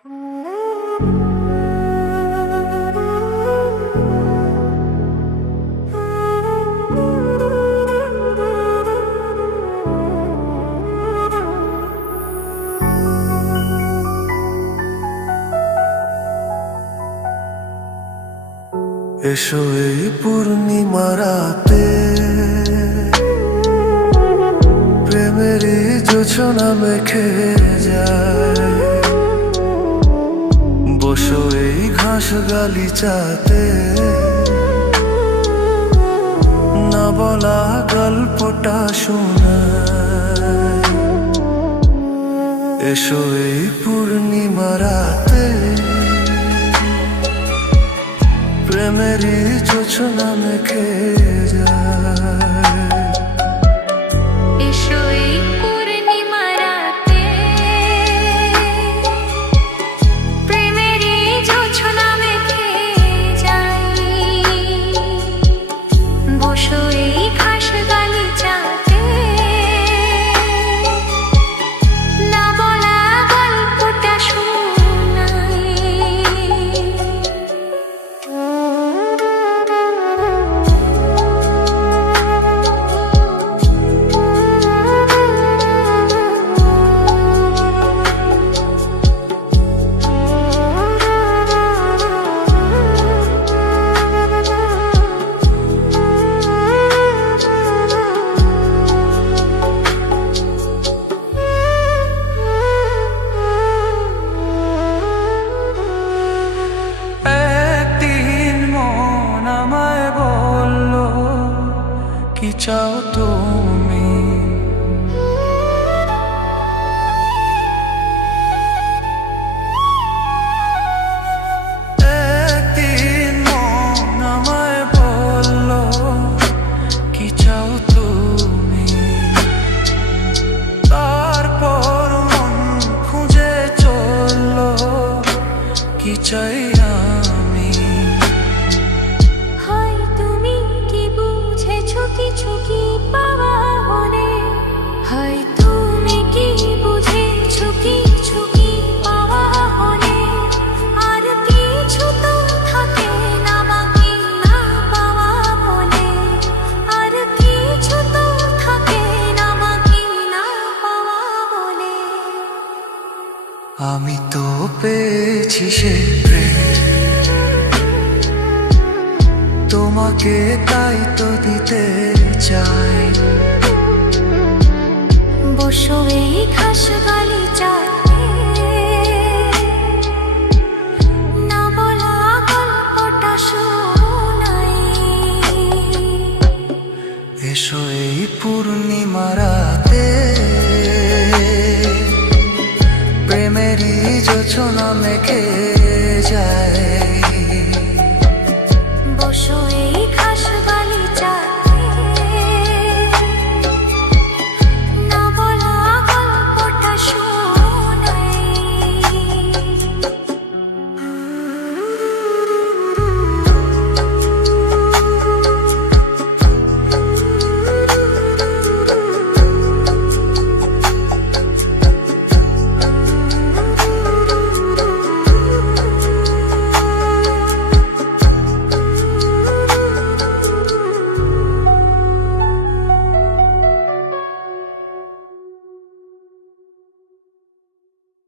এসো এই পূর্ণিমা রাতে, প্রেমের জোছনা মেখে যায়। বসো এই ঘাস গালিচাতে, না বলা গল্পটা শোনায়। এসো এই পূর্ণিমা রাতে, প্রেমের জোছনা মেখে যায়। এসো এই পূর্ণিমা রাতে, প্রেমের জোছনা মেখে যায়। বসো এই ঘাস গালিচাতে, না বলা গল্পটা শোনাই। কি চাও তুমি? একদিন মন আমায় বলল, কি চাও তুমি? তারপর মন খুঁজে চলল, কি চাই আমি? কিছু কি পাওয়া হলে, হয় তুমি কি বুঝেছো কিছু কি পাওয়া হলে, আর কিছু তো থাকে না বাকি না পাওয়া বলে, আর কিছু তো থাকে না বাকি না পাওয়া বলে। আমি তো পেয়েছি সে প্রেম, তোমাকে তাই তো দিতে চাই। বসো এই ঘাস গালিচাতে, না বলা গল্পটা শোনাই। এসো এই পূর্ণিমা রাতে, প্রেমেরই জোছনা মেখে যায়।